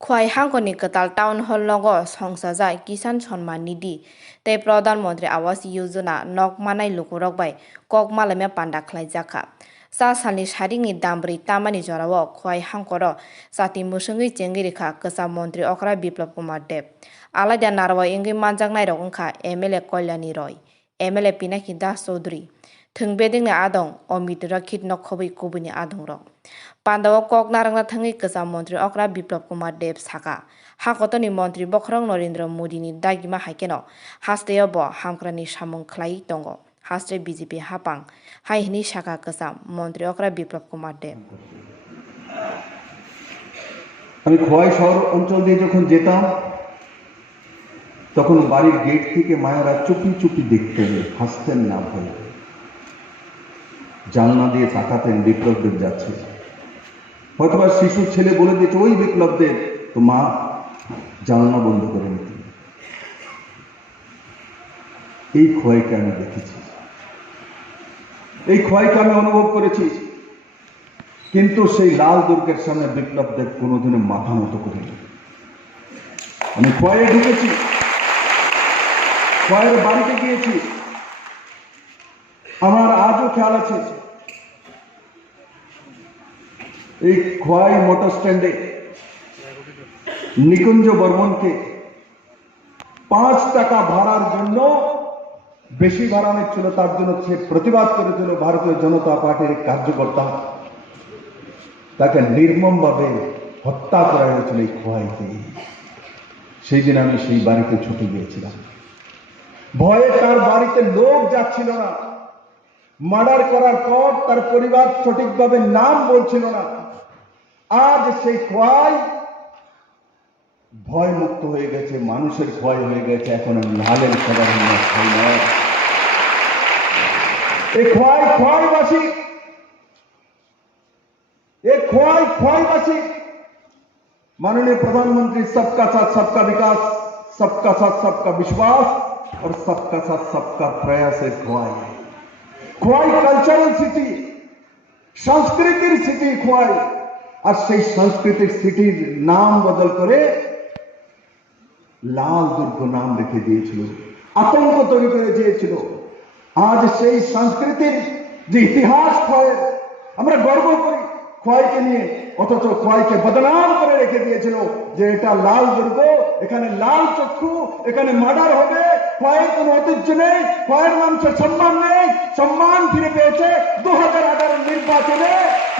Khowai হাঙ্কনি কতাল town hall logo সংসাজায় Kisan Samman Nidhi তে প্রধানমন্ত্রী Awas Yojana knock মানাই লুকুরক বাই কক মালামে পান্ডা খাই জাখা sa salni sharingi dambri tamani jorawo khwai hangkoro sati musungi chengi rekha kasa mantri okra biplop kumar deb alada narwa ingi manjangnai rok ongkha MLA Kolyani Roy MLA Pinaki Das Chaudhary thungbedingni adong Omid Rakit nokhobai kubuni adong rok Pandawa kok narangna thangi kasa mantri okra biplop kumar deb saka hakotoni mantri bokhrong Narendra Modi ni dagima haikeno hasteyo bo hamkrani samung khlai tongo হাস্টে BJP হাপাং হাইহনি শাখা কাসাম মন্ত্রী অকরা বিপ্লব কুমার দেব আমি খোয়াই শহর অঞ্চল দিয়ে যখন যেতাম তখন বাড়ির গেট থেকে মায়েরা চুপি চুপি দেখতেন, হাসতেন না ভয়ে, জানলা দিয়ে তাকাতেন বিপ্লবদের যাচ্ছে। হয়তোবা শিশু ছেলে বলে দিয়েছে ওই বিপ্লবদের, তো মা জানলা বন্ধ করে নিতেন। এই খোয়াইকে আমি দেখেছি, এই খোয়াইকে আমি অনুভব করেছি, কিন্তু সেই লাল দুর্গের সামনে বিপ্লবদের কোনোদিনও মাথা মতো করিনি। আমি খোয়াইয়ে ঢুকেছি, খোয়াইয়ের বাড়িতে গিয়েছি। আমার আজও খেয়াল আছে, এই খোয়াই মোটর স্ট্যান্ডে নিকুঞ্জ বর্মনকে 5 টাকা ভাড়ার জন্য বেশি ভাড়া নিচ্ছিল, তার জন্য সে প্রতিবাদ করেছিল। ভারতীয় জনতা পার্টির কার্যকর্তা তাকে নির্মমভাবে হত্যা করা হয়েছিল এই খোয়াইতে। সেই দিন আমি সেই বাড়িতে ছুটে গিয়েছিলাম। ভয়ে তার বাড়িতে লোক যাচ্ছিল না। মার্ডার করার পর তার পরিবার সঠিকভাবে নাম বলছিল না। আজ সেই খোয়াই ভয় মুক্ত হয়ে গেছে, মানুষের ভয় হয়ে গেছে। এখন লালের সাধারণ ভয় নয়। এই খোয়াইবাসী, এই খোয়াইবাসী माननीय प्रधानमंत्री सबका साथ सबका विकास, सबका साथ सबका विश्वास और सबका साथ सबका प्रयास है খোয়াই। খোয়াই কালচারাল সিটি, সংস্কৃতির সিটি খোয়াই। আর সেই সংস্কৃতির সিটির নাম বদল করে লাল দুর্গ নাম রেখে দিয়েছিল, আতঙ্ক তৈরি করে দিয়েছিল। আজ সেই সংস্কৃতির যে ইতিহাস খোয়াই, আমরা গর্ব করি খোয়াইকে নিয়ে, অথচ খোয়াইকে বদনাম করে রেখে দিয়েছিল যে এটা লাল দুর্গ, এখানে লাল চক্ষু, এখানে মার্ডার হবে। খোয়াইয়ের কোনো ঐতিহ্য নেই, খোয়াইয়ের মানুষের সম্মান নেই। সম্মান ফিরে পেয়েছে 2018 নির্বাচনে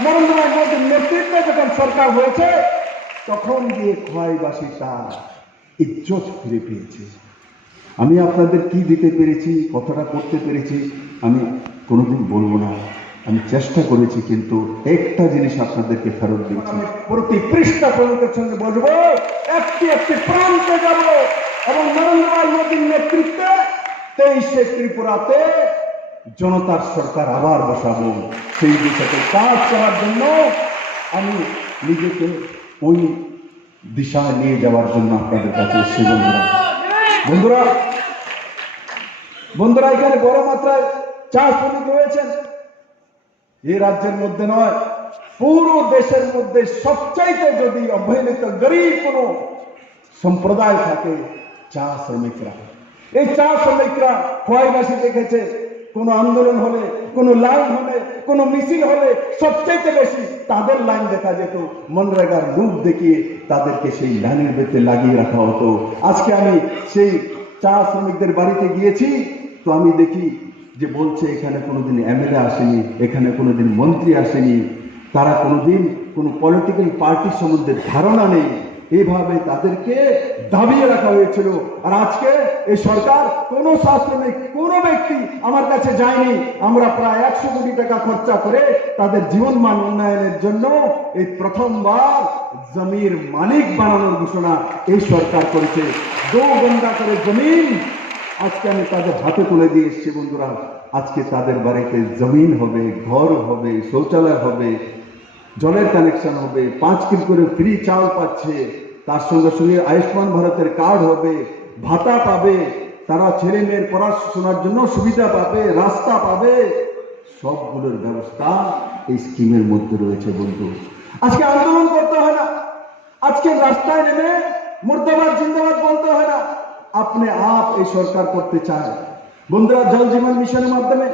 নরেন্দ্র মোদীর নেতৃত্বে যখন সরকার হয়েছে, তখন গিয়ে খোয়াইবাসী তার ইজ্জত ফিরে পেয়েছে। আমি আপনাদের কি দিতে পেরেছি, কতটা করতে পেরেছি আমি কোনোদিন বলবো না। আমি চেষ্টা করেছি, কিন্তু একটা জিনিস আপনাদেরকে ফেরত দিয়েছি। প্রতি পৃষ্ঠা প্রমুখের সঙ্গে বলবো, একটি একটি প্রান্তে যাব এবং নরেন্দ্র মোদীর নেতৃত্বে 23শে ত্রিপুরাতে জনতার সরকার আবার বসাবো। সেই দিশাতে কাজ করার জন্য আমি নিজেকে ওই দিশায় নিয়ে যাওয়ার জন্য আপনাদের কাছে এসেছি। বন্ধুরা, বন্ধুরা এখানে বড় মাত্রায় চা শ্রমিক রয়েছেন। এই রাজ্যের মধ্যে নয়, পুরো দেশের মধ্যে সবচাইতে যদি অবহেলিত গরিব কোনো সম্প্রদায় থাকে, চা শ্রমিকরা। এই চা শ্রমিকরা খোয়াইবাসী দেখেছে, কোনো আন্দোলন হলে, কোনো লাইন হলে, কোনো মিছিল হলে সবচাইতে বেশি তাদের লাইন দেখা যেত। মনরেগার রূপ দেখিয়ে তাদেরকে সেই লাইনের ভেতরে লাগিয়ে রাখা হতো। আজকে আমি সেই চা শ্রমিকদের বাড়িতে গিয়েছি, তো আমি দেখি যে বলছে এখানে কোনোদিন MLA আসেনি, এখানে কোনোদিন মন্ত্রী আসেনি, তারা কোনোদিন কোনো পলিটিক্যাল পার্টির সম্বন্ধে ধারণা নেই। এইভাবে তাদেরকে দাবিয়ে রাখা হয়েছিল। আর আজকে এই সরকার কোনো শ্রমিক, কোনো ব্যক্তি আমার কাছে যায়নি। আমরা প্রায় 100 কোটি টাকা খরচা করে তাদের জীবনমান উন্নয়নের জন্য এই প্রথমবার জমির মালিক বানানোর ঘোষণা এই সরকার করেছে। 2 গন্ডা করে জমিন আজকে আমি তাদের হাতে তুলে দিয়ে এসেছি। বন্ধুরা, আজকে তাদের বাড়িতে জমিন হবে, ঘর হবে, শৌচালয় হবে, জলের কানেকশন হবে, 5 কিলো করে ফ্রি চাল পাচ্ছে, তার সঙ্গে সঙ্গে আয়ুষ্মান ভারতের কার্ড হবে, ভাতা পাবে, তারা ছেলে মেয়ের পড়াশোনার জন্য সুবিধা পাবে, রাস্তা পাবে। সবগুলোর ব্যবস্থা এই স্কিমের মধ্যে রয়েছে। বন্ধু, আজকে আন্দোলন করতে হয় না, আজকে রাস্তায় নেমে মুর্দাবাদ জিন্দাবাদ বলতে হয় না, আপনি আপ এই সরকার করতে চায়। বন্ধুরা, জল জীবন মিশনের মাধ্যমে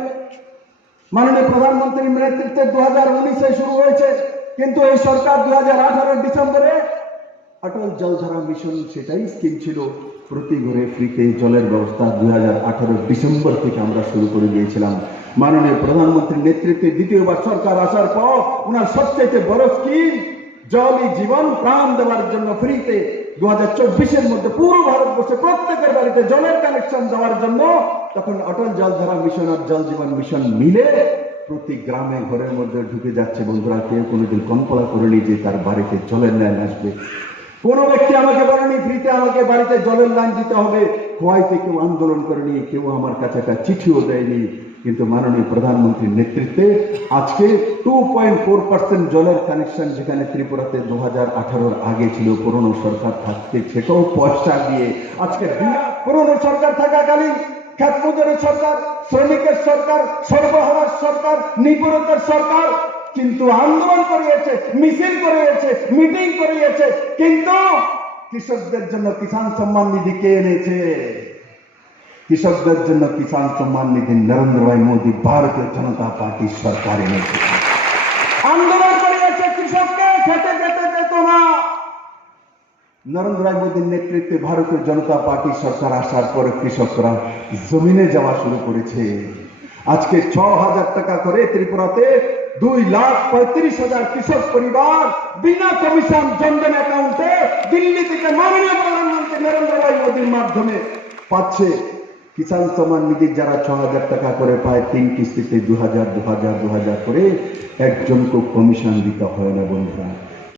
মাননীয় প্রধানমন্ত্রীর নেতৃত্বে 2019-এ শুরু হয়েছে, কিন্তু এই সরকার 2018 ডিসেম্বরে অটল জলধারা মিশন, সেটাই স্কিম ছিল, প্রতি ঘরে ফ্রিতে জলের ব্যবস্থা 2018 ডিসেম্বর থেকে আমরা শুরু করে দিয়েছিলাম। মাননীয় প্রধানমন্ত্রীর নেতৃত্বে দ্বিতীয়বার সরকার আসার পর ওনার সবচেয়ে বড় স্কিম জলই জীবন, প্রাণ দেওয়ার জন্য ফ্রিতে 2024-এর মধ্যে পুরো ভারতবর্ষে প্রত্যেকের বাড়িতে জলের কানেকশন দেওয়ার জন্য তখন অটল জলধারা মিশন আর জল জীবন মিশন মিলে প্রতি গ্রামে ঘরের মধ্যে ঢুকে যাচ্ছে। বন্ধুরা, কেউ কোনোদিন কল্পনা করেনি যে তার বাড়িতে জলের লাইন আসবে। কোনো ব্যক্তি আমাকে বলেনি ফ্রিতে আমাকে বাড়িতে জলের লাইন দিতে হবে। খোয়াইতে কেউ আন্দোলন করেনি, কেউ আমার কাছে একটা চিঠিও দেয়নি। কিন্তু মাননীয় প্রধানমন্ত্রীর নেতৃত্বে আজকে 2.4% জলের কানেকশন, যেখানে ত্রিপুরাতে 2018-র আগে ছিল, পুরনো সরকার থাকতে সেটাও পয়সা দিয়ে আজকে পুরনো সরকার থাকাকালীন খ্যাতমুদের সরকার, শ্রমিকের সরকার, সর্বহারার সরকার, নিপুণতার সরকার কিন্তু আন্দোলন করিয়েছে, মিছিল করিয়েছে, মিটিং করিয়েছে, কিন্তু কৃষকদের জন্য কিষাণ সম্মান নিধি কে এনেছে? কৃষকদের জন্য কিষাণ সম্মান নিধি নরেন্দ্র ভাই মোদী, ভারতীয় জনতা পার্টির সরকার এনেছে। আন্দোলন করিয়েছে, কৃষককে খেতে যেতে যেত না। নরেন্দ্র ভাই মোদীর নেতৃত্বে ভারতীয় জনতা পার্টির সরকার আসার পরে কৃষকরা জমিনে যাওয়া শুরু করেছে। আজকে 6,000 টাকা করে ত্রিপুরাতে 2,35,000 কৃষক পরিবার বিনা কমিশন জনধন অ্যাকাউন্টে দিল্লি থেকে মাননীয় প্রধানমন্ত্রী নরেন্দ্র ভাই মোদীর মাধ্যমে পাচ্ছে। কিষাণ সম্মান নিধি যারা 6,000 টাকা করে পায়, 3 কিস্তিতে 2,000 করে, একজনকে কমিশন দিতে হয় না। বন্ধুরা,